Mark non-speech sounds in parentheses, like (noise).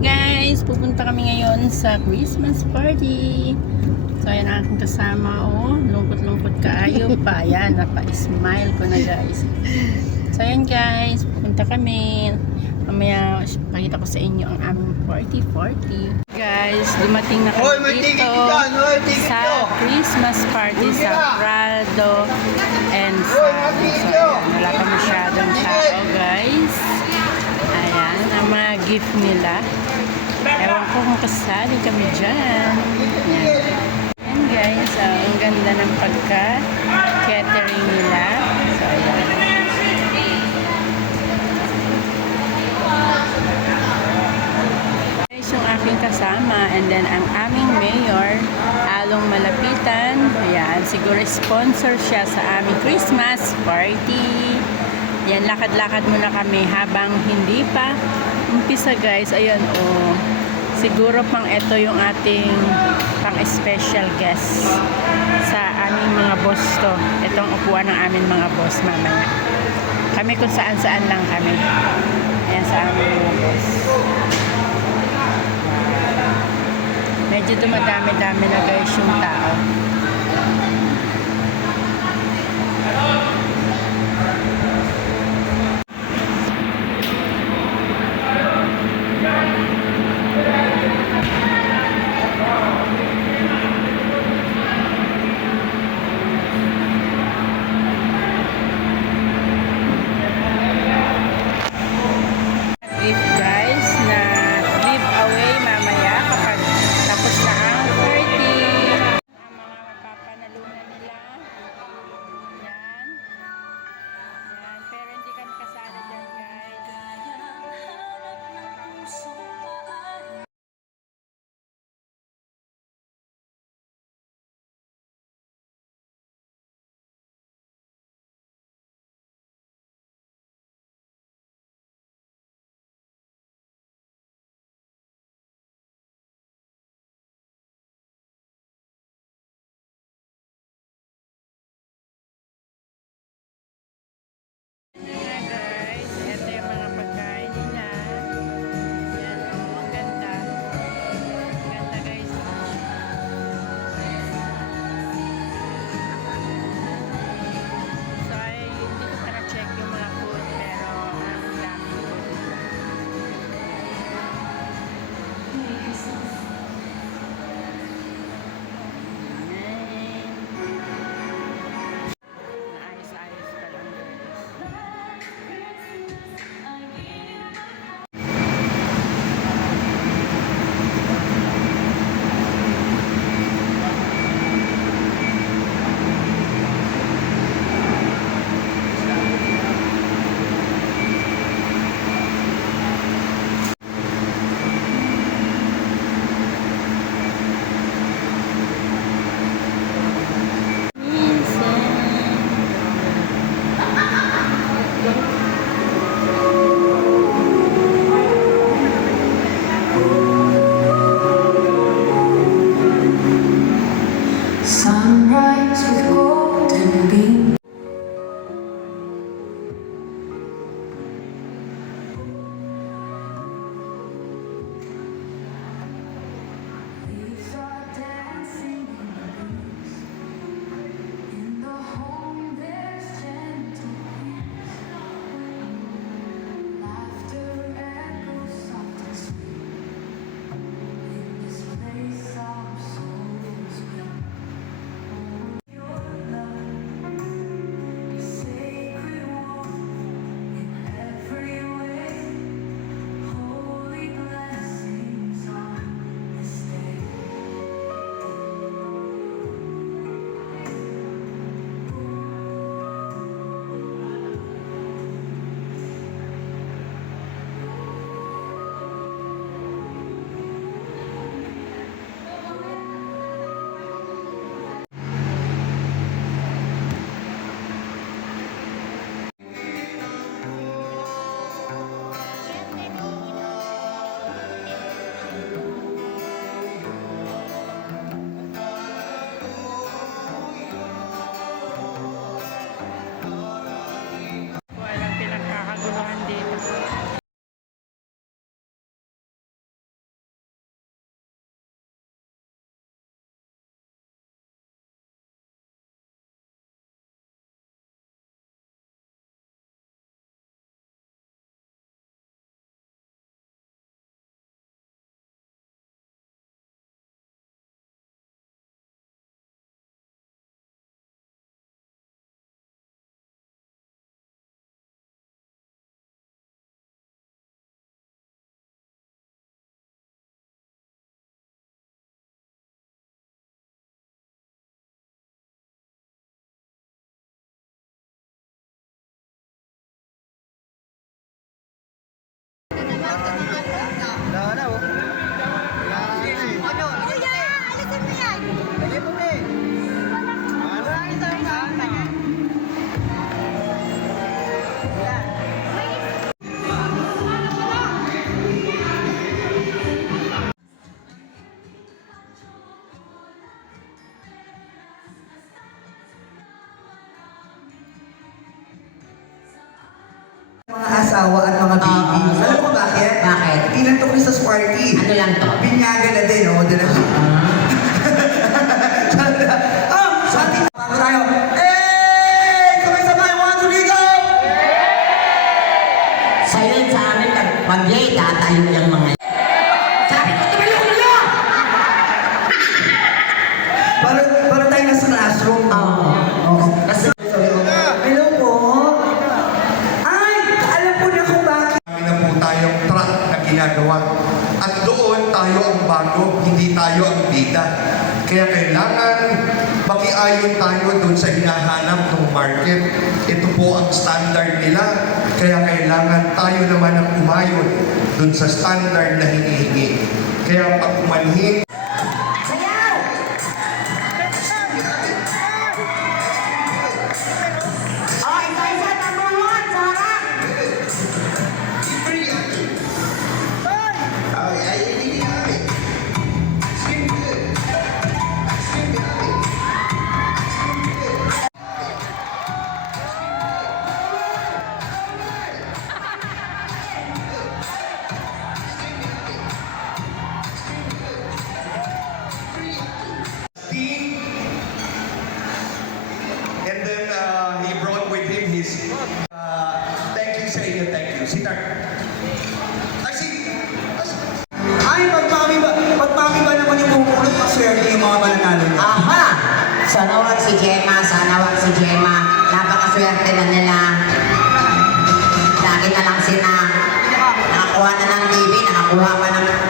guys, pupunta kami ngayon sa Christmas party. So ayan ang aking kasama, oh. Lungkot-lungkot kaayo pa. (laughs) Ayan, napa-smile ko na guys. So ayan guys, pupunta kami. Mamaya, pakita ko sa inyo ang aming party-party. Guys, dumating na kami ticket dito. Hoy, ticket sa. Christmas party sa. Prado and ticket So ayan, wala pa masyadong tao guys. Ayan, ang mga gift nila. Kung kasali kami dyan. Ayan. Ayan guys, ah, ang ganda ng pagka-catering nila. So, ayan. Yung aking kasama and then ang aming mayor, Along Malapitan. Ayan, siguro sponsor siya sa aming Christmas party. Yan, lakad-lakad muna kami habang hindi pa umpisa guys. Ayan, oh. Siguro pang ito yung ating pang special guest sa aming mga boss to. Itong upuan ng aming mga boss mamaya. Kami kung saan-saan lang kami. Ayan sa aming mga boss. Medyo dumadami-dami na guys yung tao. Sunrise with asawa at mga baby. Oo. Alam mo bakit? Bakit? Hindi lang to Christmas party. Ano lang to? Binyaga na din, oh. Dala. Ah, sa ating bago tayo. Eh! Sabay-sabay, one, two, three, go! Sa yun sa amin, pag pag-yay, tatayo yung mga Sabi ko, tumayo ko niyo! Para, para tayo nasa classroom. Oo. Oo. Kasi, Hello po. Ay, alam po na kung bakit. Marami na po tayong track na ginagawa. At doon tayo ang bago, hindi tayo ang bida. Kaya kailangan makiayon tayo doon sa hinahanap ng market. Ito po ang standard nila. Kaya kailangan tayo naman ang umayon doon sa standard na hinihingi. Kaya pag umanhin, Sana wag si Gemma, sana si Gemma. Napakaswerte na nila. Lagi na lang sila. Nakakuha na ng TV, nakakuha pa ng...